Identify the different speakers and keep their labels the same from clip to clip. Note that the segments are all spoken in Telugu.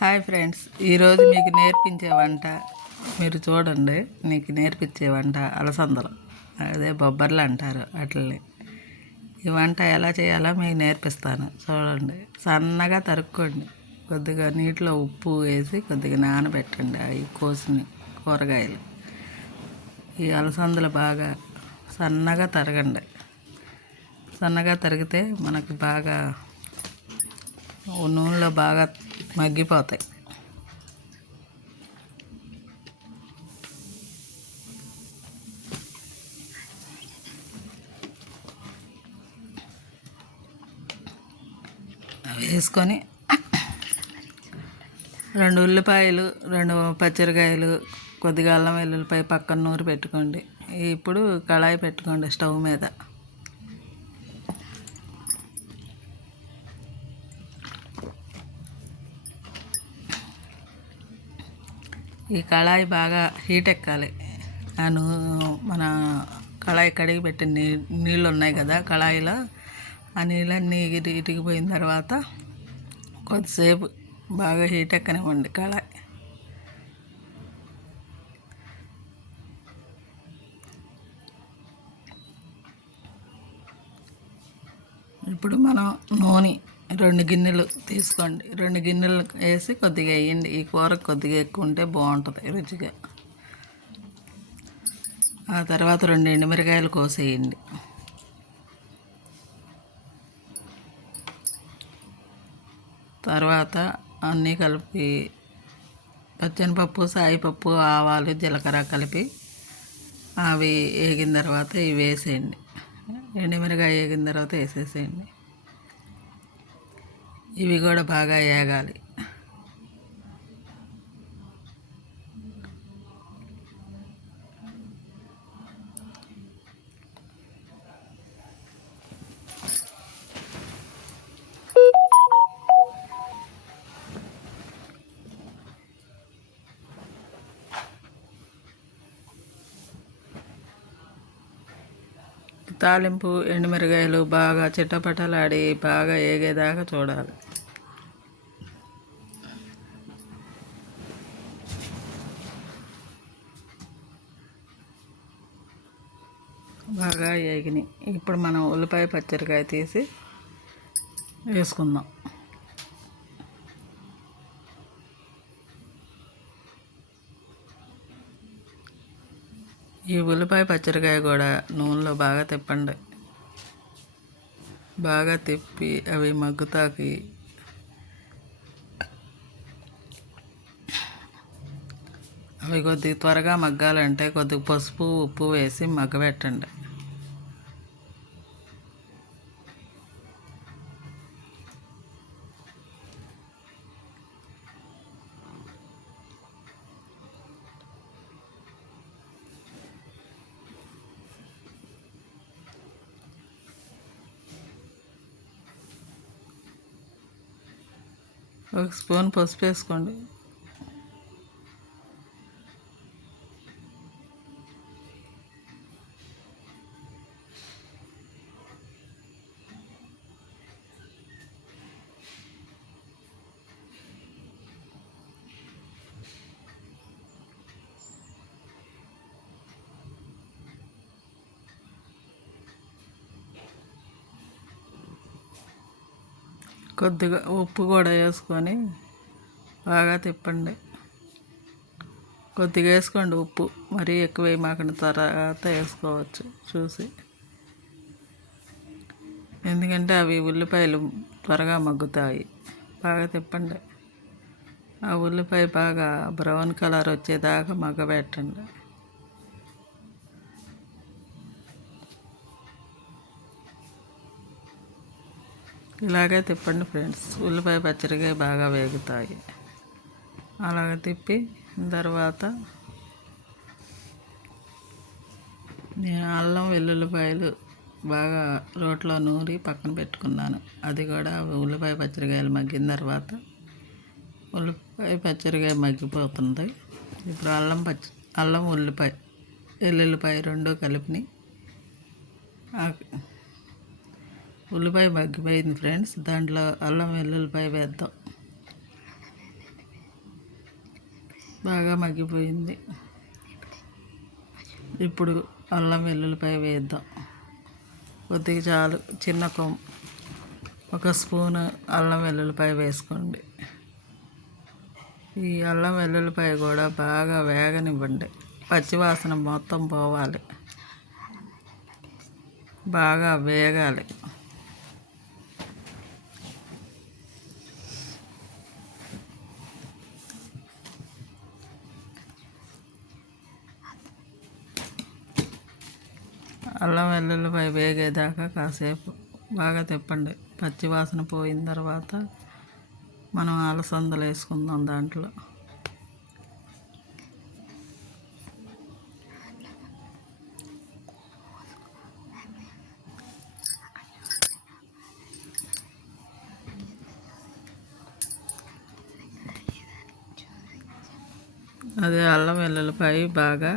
Speaker 1: హాయ్ ఫ్రెండ్స్ ఈరోజు మీకు నేర్పించే వంట మీరు చూడండి మీకు నేర్పించే వంట అలసందలు. అదే బొబ్బర్లు అంటారు వాటిని ఈ వంట ఎలా చేయాలో మీకు నేర్పిస్తాను. చూడండి సన్నగా తరుక్కోండి. కొద్దిగా నీటిలో ఉప్పు వేసి కొద్దిగా నానబెట్టండి అవి కోసిన కూరగాయలు. ఈ అలసందలు బాగా సన్నగా తరగండి. సన్నగా తరిగితే మనకు బాగా నూనెలో బాగా మగ్గిపోతాయి. వేసుకొని రెండు ఉల్లిపాయలు రెండు పచ్చిమిరకాయలు కొద్దిగా అల్లం వెల్లుల్లిపాయ పక్కన నూరి పెట్టుకోండి. ఇప్పుడు కళాయి పెట్టుకోండి స్టవ్ మీద. ఈ కళాయి బాగా హీట్ ఎక్కాలి ఆ నూ మన కళాయి కడిగి పెట్టిన నీ నీళ్ళు ఉన్నాయి కదా కళాయిలో. ఆ నీళ్ళన్నీ ఇటు ఇటికిపోయిన తర్వాత కొద్దిసేపు బాగా హీట్ ఎక్కనివ్వండి కళాయి. ఇప్పుడు మనం నూనె రెండు గిన్నెలు తీసుకోండి. రెండు గిన్నెలు వేసి కొద్దిగా వేయండి. ఈ కూర కొద్దిగా ఎక్కువ ఉంటే బాగుంటుంది రుచిగా. ఆ తర్వాత రెండు ఎండుమిరకాయలు కోసేయండి. తర్వాత అన్నీ కలిపి పచ్చనిపప్పు సాయిపప్పు ఆవాలు జీలకర్ర కలిపి అవి వేగిన తర్వాత ఇవి వేసేయండి. ఎండుమిరకాయ వేగిన తర్వాత వేసేసేయండి. ఇవి కూడా బాగా ఏగాలి. తాలింపు ఎండుమిరగాయలు బాగా చిట్టపట్టలాడి బాగా ఏగేదాకా చూడాలి. బాగా వేగినాయి ఇప్పుడు మనం ఉల్లిపాయ పచ్చడికాయ తీసి వేసుకుందాం. ఈ ఉల్లిపాయ పచ్చడికాయ కూడా నూనెలో బాగా తిప్పండి. బాగా తిప్పి అవి మగ్గుతాకి అవి కొద్దిగా త్వరగా మగ్గాలంటే కొద్దిగా పసుపు ఉప్పు వేసి మగ్గబెట్టండి. ఒక స్పూన్ పసుపు వేసుకోండి. కొద్దిగా ఉప్పు కూడా వేసుకొని బాగా తిప్పండి. కొద్దిగా వేసుకోండి ఉప్పు. మరీ ఎక్కువ వేయమాకండి తర్వాత వేసుకోవచ్చు చూసి. ఎందుకంటే అవి ఉల్లిపాయలు త్వరగా మగ్గుతాయి. బాగా తిప్పండి. ఆ ఉల్లిపాయ బాగా బ్రౌన్ కలర్ వచ్చేదాకా మగ్గబెట్టండి. ఇలాగే తిప్పండి ఫ్రెండ్స్. ఉల్లిపాయ పచ్చడికాయ బాగా వేగుతాయి. అలాగ తిప్పి తర్వాత నేను అల్లం వెల్లుల్లిపాయలు బాగా రోట్లో నూరి పక్కన పెట్టుకున్నాను. అది కూడా ఉల్లిపాయ పచ్చడికాయలు మగ్గిన తర్వాత ఉల్లిపాయ పచ్చడికాయ మగ్గిపోతుంది. ఇప్పుడు అల్లం పచ్చి అల్లం ఉల్లిపాయ వెల్లుల్లిపాయ రెండు కలిపిని ఉల్లిపాయ మగ్గిపోయింది ఫ్రెండ్స్. దాంట్లో అల్లం వెల్లుల్లిపాయ వేద్దాం. బాగా మగ్గిపోయింది. ఇప్పుడు అల్లం వెల్లుల్లిపాయ వేద్దాం. కొద్దిగా చాలు. చిన్న కొమ్ ఒక స్పూన్ అల్లం వెల్లుల్లిపాయ వేసుకోండి. ఈ అల్లం వెల్లుల్లిపాయ కూడా బాగా వేగనివ్వండి. పచ్చివాసన మొత్తం పోవాలి. బాగా వేగాలి. అల్లం వెల్లుల్లిపై వేగేదాకా కాసేపు బాగా తిప్పండి. పచ్చివాసన పోయిన తర్వాత మనం అలసందలు వేసుకుందాం దాంట్లో. అదే అల్లం వెల్లుల్లిపాయ బాగా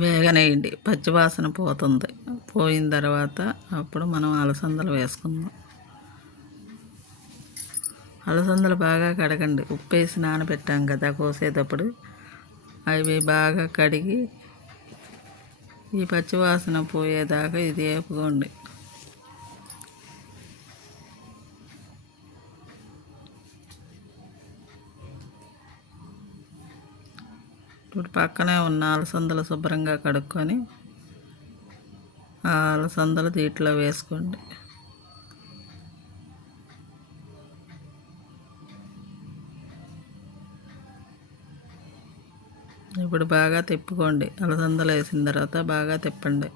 Speaker 1: వేగనేయండి. పచ్చివాసన పోతుంది. పోయిన తర్వాత అప్పుడు మనం అలసందలు వేసుకుందాం. అలసందలు బాగా కడగండి. ఉప్పు వేసి నానబెట్టాం కదా కోసేటప్పుడు. అవి బాగా కడిగి ఈ పచ్చివాసన పోయేదాకా ఇది వేపుకోండి ఇప్పుడు పక్కనే ఉన్న అలసందలు శుభ్రంగా కడుక్కొని ఆ అలసందలు దీంట్లో వేసుకోండి. ఇప్పుడు బాగా తిప్పుకోండి. అలసందలు వేసిన తర్వాత బాగా తిప్పండి.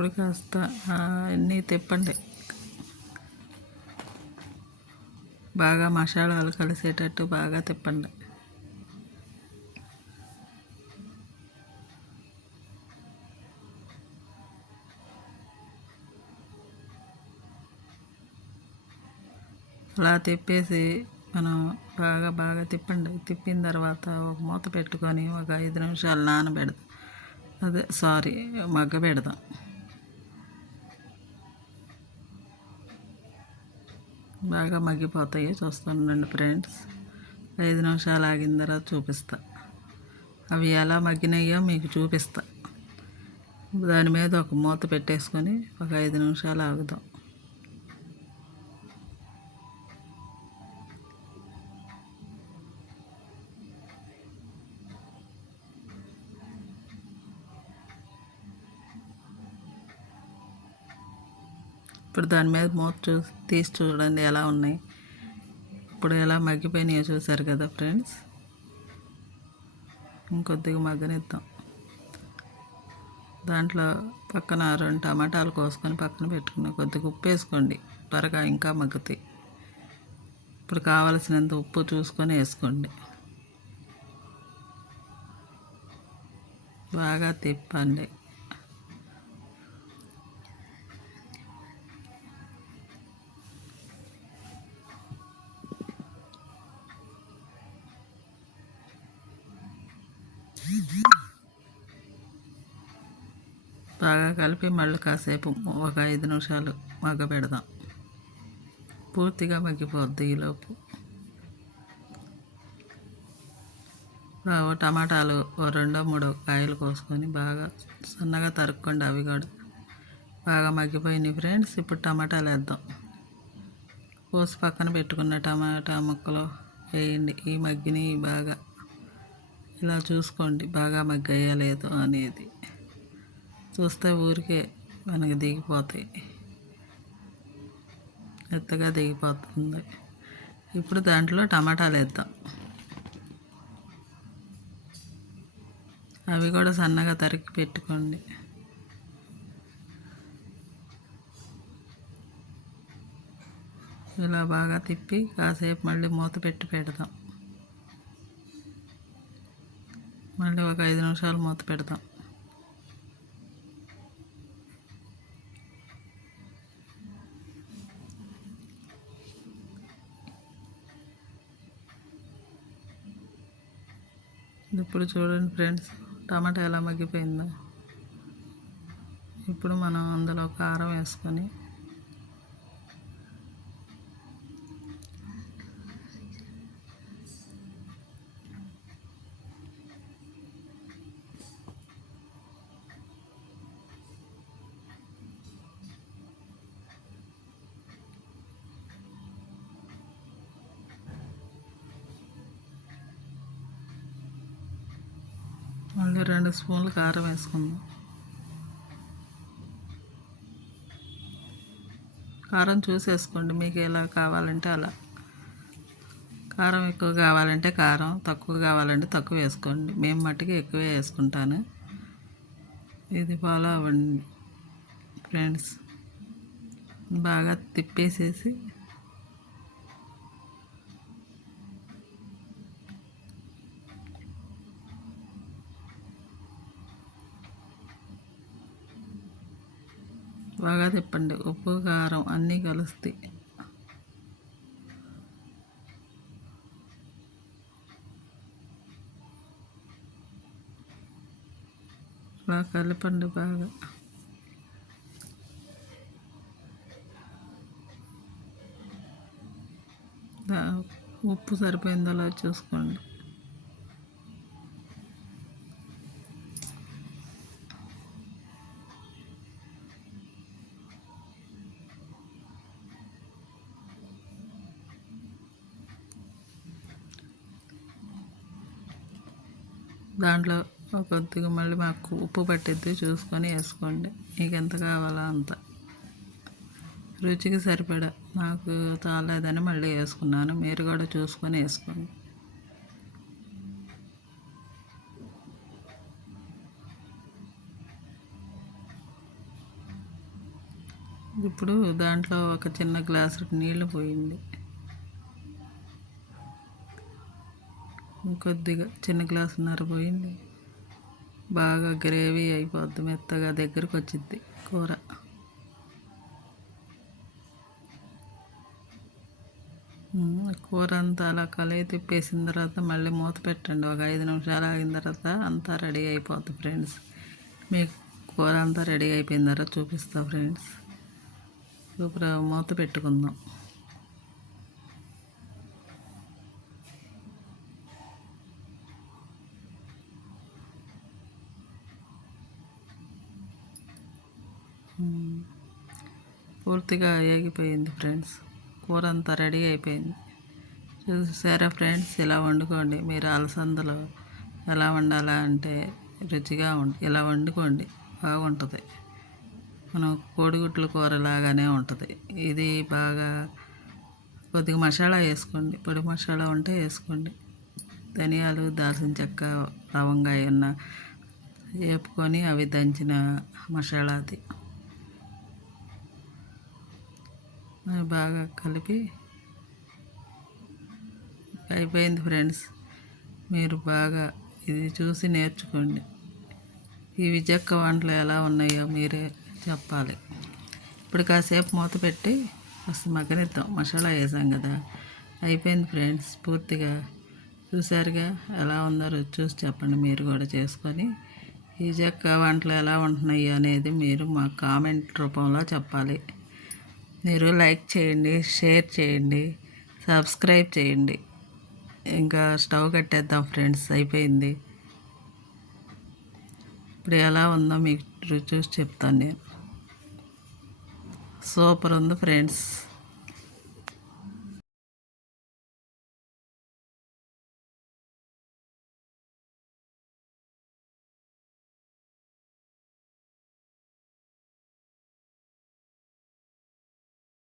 Speaker 1: ఇప్పుడు కాస్త అన్నీ తిప్పండి. బాగా మసాలాలు కలిసేటట్టు బాగా తిప్పండి. అలా తిప్పేసి మనం బాగా బాగా తిప్పండి. తిప్పిన తర్వాత ఒక మూత పెట్టుకొని ఒక ఐదు నిమిషాలు నానబెడదాం అదే సారీ మగ్గ పెడదాం బాగా మగ్గిపోతాయి. చూస్తుండండి ఫ్రెండ్స్. ఐదు నిమిషాలు ఆగిన తర్వాత చూపిస్తా. అవి ఎలా మగ్గినాయో మీకు చూపిస్తా. దాని మీద ఒక మూత పెట్టేసుకొని ఒక ఐదు నిమిషాలు ఆగుదాం. ఇప్పుడు దాని మీద మూత చూ తీసి చూడండి ఎలా ఉన్నాయి. ఇప్పుడు ఎలా మగ్గిపోయినాయో చూసారు కదా ఫ్రెండ్స్. ఇంకొద్దిగా మగ్గనిద్దాం. దాంట్లో పక్కన రెండు టమాటాలు కోసుకొని పక్కన పెట్టుకుని కొద్దిగా ఉప్పు వేసుకోండి. త్వరగా ఇంకా మగ్గుతాయి. ఇప్పుడు కావలసినంత ఉప్పు చూసుకొని వేసుకోండి. బాగా తిప్పండి. బాగా కలిపి మళ్ళీ కాసేపు ఒక ఐదు నిమిషాలు మగ్గ పెడదాం పూర్తిగా మగ్గిపోద్ది ఈలోపు టమాటాలు ఓ రెండో మూడో కాయలు కోసుకొని బాగా సన్నగా తరుక్కోండి అవి కూడా. బాగా మగ్గిపోయినాయి ఫ్రెండ్స్ ఇప్పుడు టమాటాలు వేద్దాం. కోసి పక్కన పెట్టుకున్న టమాటా ముక్కలు వేయండి. ఈ మగ్గిని బాగా. ఇలా చూసుకోండి బాగా మగ్గయ్యా లేదు అనేది. చూస్తే ఊరికే మనకి దిగిపోతాయి. మెత్తగా దిగిపోతుంది. ఇప్పుడు దాంట్లో టమాటాలు వేద్దాం. అవి కూడా సన్నగా తరిగి పెట్టుకోండి. ఇలా బాగా తిప్పి కాసేపు మళ్ళీ మూత పెట్టి పెడదాం. మళ్ళీ ఒక ఐదు నిమిషాలు మూత పెడదాం. ఇప్పుడు చూడండి ఫ్రెండ్స్ టమాటా ఎలా మగ్గిపోయిందో. ఇప్పుడు మనం అందులో కారం వేసుకొని రెండు స్పూన్లు కారం వేసుకుందాం. కారం చూసేసుకోండి మీకు ఎలా కావాలంటే అలా. కారం ఎక్కువ కావాలంటే కారం తక్కువ కావాలంటే తక్కువ వేసుకోండి. మేము మట్టుకు ఎక్కువే వేసుకుంటాను. ఇది ఫాలో అవ్వండి ఫ్రెండ్స్. బాగా తిప్పేసేసి బాగా తిప్పండి. ఉప్పు కారం అన్నీ కలుస్తాయి. బాగా కలపండి బాగా. ఉప్పు సరిపోయిందో అలా చూసుకోండి. దాంట్లో ఒక కొద్దిగా మళ్ళీ మాకు ఉప్పు పట్టిద్ది చూసుకొని వేసుకోండి. మీకు ఎంత కావాలో అంత. రుచికి సరిపడా నాకు చాలేదని మళ్ళీ వేసుకున్నాను. మీరు కూడా చూసుకొని వేసుకోండి. ఇప్పుడు దాంట్లో ఒక చిన్న గ్లాసు నీళ్ళు పోయింది. కొద్దిగా చిన్న గ్లాసున్నర పోయింది. బాగా గ్రేవీ అయిపోద్ది మెత్తగా దగ్గరికి వచ్చింది కూర. కూర అంతా అలా కలయి తిప్పేసిన తర్వాత మళ్ళీ మూత పెట్టండి. ఒక ఐదు నిమిషాలు ఆగిన తర్వాత అంతా రెడీ అయిపోద్ది ఫ్రెండ్స్. మీకు కూర అంతా రెడీ అయిపోయిన తర్వాత చూపిస్తా ఫ్రెండ్స్. సూపర్ మూత పెట్టుకుందాం. పూర్తిగా ఏగిపోయింది ఫ్రెండ్స్. కూర అంతా రెడీ అయిపోయింది. చూసారా ఫ్రెండ్స్? ఇలా వండుకోండి. మీరు అలసందలు ఎలా వండాలా అంటే రుచిగా ఉండి ఇలా వండుకోండి. బాగుంటుంది. మనం కోడిగుడ్ల కూర లాగానే ఉంటుంది. ఇది బాగా కొద్దిగా మసాలా వేసుకోండి. పొడి మసాలా ఉంటే వేసుకోండి. ధనియాలు దాల్చిన చెక్క లవంగా ఉన్న వేపుకొని అవి దంచిన మసాలా అది. బాగా కలిపి అయిపోయింది ఫ్రెండ్స్. మీరు బాగా ఇది చూసి నేర్చుకోండి. ఈ విజక్క వంటలు ఎలా ఉన్నాయో మీరే చెప్పాలి. ఇప్పుడు కాసేపు మూత పెట్టి ఫస్ట్ మగ్గనిద్దాం. మసాలా వేసాం కదా. అయిపోయింది ఫ్రెండ్స్. పూర్తిగా చూసారుగా ఎలా ఉందో రుచి చూసి చెప్పండి. మీరు కూడా చేసుకొని ఈ జక్క వంటలు ఎలా ఉంటున్నాయి అనేది మీరు మా కామెంట్ రూపంలో చెప్పాలి. మీరు లైక్ చేయండి షేర్ చేయండి సబ్స్క్రైబ్ చేయండి. ఇంకా స్టవ్ కట్టేద్దాం ఫ్రెండ్స్ అయిపోయింది. ఇప్పుడు ఎలా ఉందో మీకు రుచి చూసి చెప్తాను నేను. సూపర్ ఉంది ఫ్రెండ్స్.